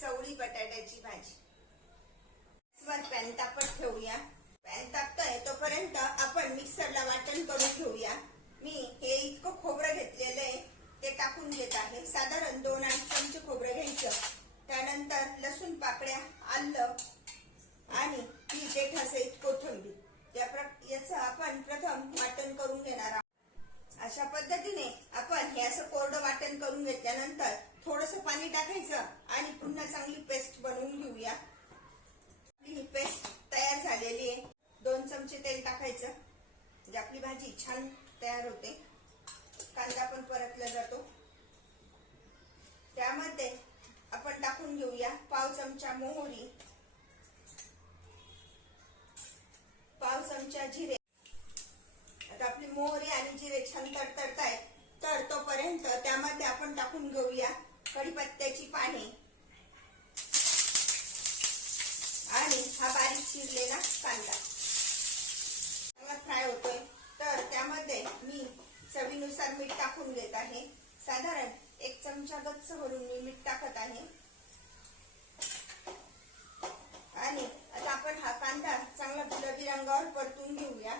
चवळी बटाट्याची भाजी. पॅन तापत ठेवूया. पॅन तापतोय तोपर्यंत आपण मिक्सरला वाटण करून घेऊया. मी हे इतकं खोबरं घेतलेलं आहे ते टाकून घेत आहे. साधारण दोन अडीच चमचे खोबरं घ्यायचं. त्यानंतर लसूण पाकळ्या आलं आणि ती सहित कोथिंबीर. या प्र- याचं आपण प्रथम वाटण करून घेणार आहोत. अशा पद्धतीने आपण हे असं कोरडं वाटण करून घेतल्यानंतर थोडस पाणी टाकायचं आणि पुन्हा चांगली पेस्ट बनवून घेऊया. ही पेस्ट तयार झालेली आहे. दोन चमचे तेल टाकायचं. म्हणजे आपली भाजी छान तयार होते. कांदा पण परतला जातो. त्यामध्ये आपण टाकून घेऊया पाव चमचा मोहरी पाव चमचा जिरे. आता आपली मोहरी आणि जिरे छान तडतडतायत. तर तोपर्यंत त्यामध्ये आपण टाकून घेऊ. कढीपत्त्याची पाने. आणि हा बारीक चिरलेला कांदा. फ्राय होतोय. तर त्यामध्ये मी चवीनुसार मीठ टाकून घेत आहे. साधारण एक चमचा गच्च भरून मी मीठ टाकत आहे. आणि आता आपण हा कांदा चांगला गुलाबी रंगावर परतून घेऊया.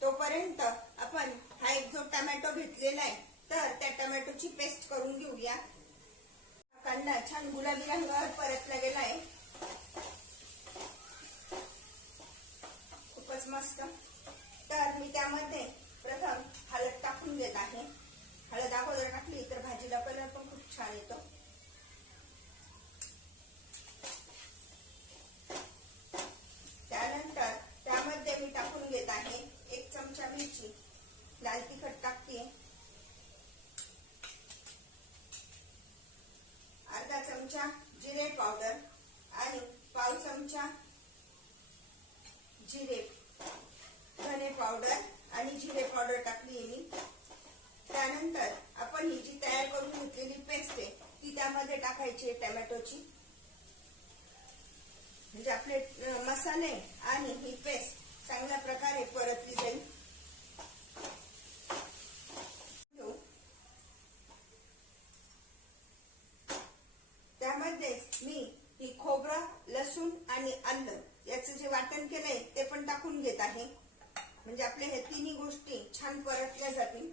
तोपर्यंत आपण हा एक जो टमॅटो घेतलेला आहे तर त्या टमॅटोची पेस्ट करून घेऊया. कांदा छान गुलाबी रंगावर परतला गेला आहे खूपच मस्त. तर मी त्यामध्ये प्रथम हळद टाकून घेत आहे. हळद अगोदर टाकली तर भाजीला कलर पण खूप छान येतो. त्यानंतर त्यामध्ये मी टाकून घेत आहे एक चमचा मिरची. लाल तिखट टाकते. चमचा जिरे पावडर आणि पाव चमचा जिरे धने पावडर आणि जिरे पावडर टाकली मी त्यानंतर आपण ही जी तयार करून घेतलेली पेस्ट आहे ती त्यामध्ये टाकायची आहे टमॅटोची. म्हणजे आपले मसाले आणि ही पेस्ट चांगल्या प्रकारे परतली जाईल घेऊ. त्यामध्येच मी ही खोबरं लसूण आणि आलं याचं जे वाटण केलंय ते पण टाकून घेत आहे. म्हणजे आपल्या हे तिन्ही गोष्टी छान परतल्या जातील.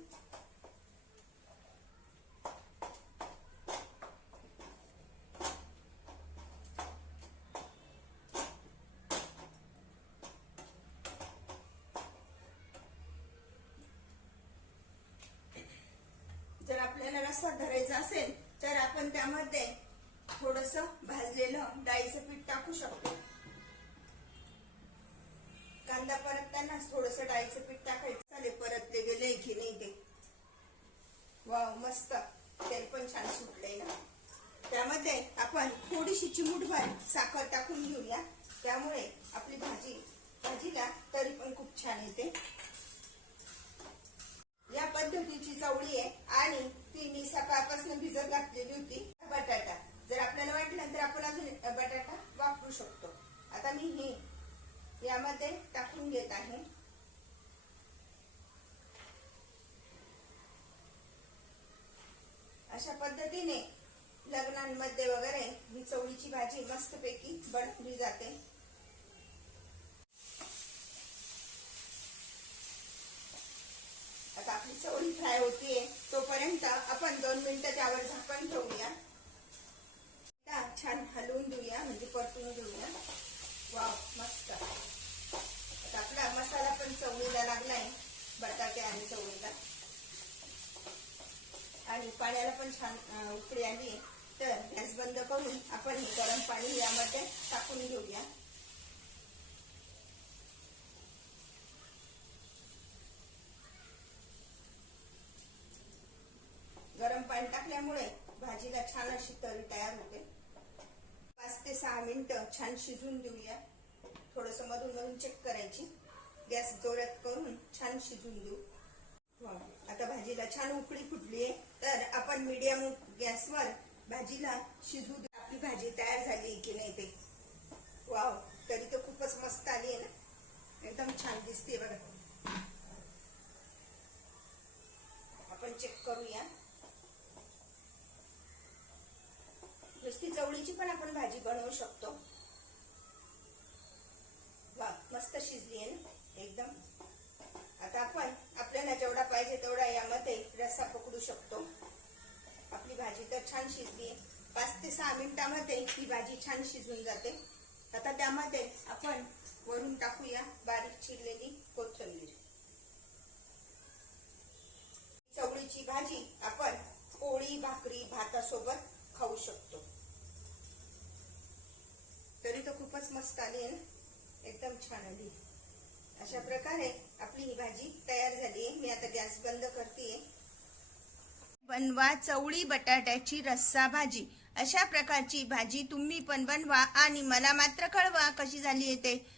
जर आपल्याला रस्सा धरायचा असेल तर आपण त्यामध्ये थोडस भाजलेलं डाळीचं पीठ टाकू शकतो. कांदा परतताना थोडस डाळीचं पीठ टाकायचं. चालेल परतले गेले की नाही ते. वाव मस्त. तेल पण छान सुटलंय ना. त्यामध्ये आपण थोडीशी चिमूटभर साखर टाकून घेऊया. त्यामुळे आपली भाजी भाजीला तरी पण खूप छान येते. या पद्धतीची चवळी आहे आणि ती मी सकाळपासून भिजत घातलेली होती. बटाटा. जर आपल्याला वाटलं तर आपण अजून बटाटा वापरू शकतो. आता मी हे यामध्ये टाकून घेत आहे. अशा पद्धतीने लग्नांमध्ये वगैरे ही चवळीची भाजी मस्तपैकी बनवली जाते. आता आपली चवळी फ्राय होतीये तोपर्यंत आपण दोन मिनिटं त्यावर झाकण ठेवू आता छान हलवून देऊया म्हणजे परतून घेऊया वाव मस्त आता आपला मसाला पण चवळीला लागलाय बटाटे आणि चवळीला. आणि पाण्याला पण छान उकडी उकळी आली. तर गॅस बंद करून आपण हे गरम पाणी यामध्ये टाकून घेऊया. गरम पाणी टाकल्यामुळे भाजीला छान अशी तरी तयार होते. पाच ते सहा मिनिटं छान शिजून देऊया. थोडस मधून मधून चेक करायची. गॅस जोरात करून छान शिजून देऊ. हो, आता भाजीला छान उकळी फुटली आहे. तर आपण मीडियम गॅसवर भाजीला शिजू देऊ. आपली भाजी तयार झाली की नाही ते? वाव तरी तर खूपच मस्त आली आहे ना? एकदम छान दिसते बघा. आपण चेक करूया. नुसती चवळीची पण आपण भाजी बनवू शकतो वा मस्त शिजली आहे ना एकदम. आता आपण आपल्याला जेवढा पाहिजे तेवढा यामध्ये रस्सा पकडू शकतो. आपली भाजी तर छान शिजली. आहे पाच ते सहा मिनिटामध्ये ही भाजी छान शिजून जाते. आता त्यामध्ये आपण वरून टाकूया बारीक चिरलेली कोथिंबीर. चवळीची भाजी आपण पोळी भाकरी भातासोबत खाऊ शकतो. तरी तो खूपच मस्त आली आहे ना? एकदम छान आली. अशा प्रकारे आपली ही भाजी तयार झाली आहे. मी आता गॅस बंद करते बनवा चवळी बटाट्याची रस्सा भाजी. अशा प्रकारची भाजी तुम्ही पण बनवा आणि मला मात्र कळवा कशी झाली येते ते.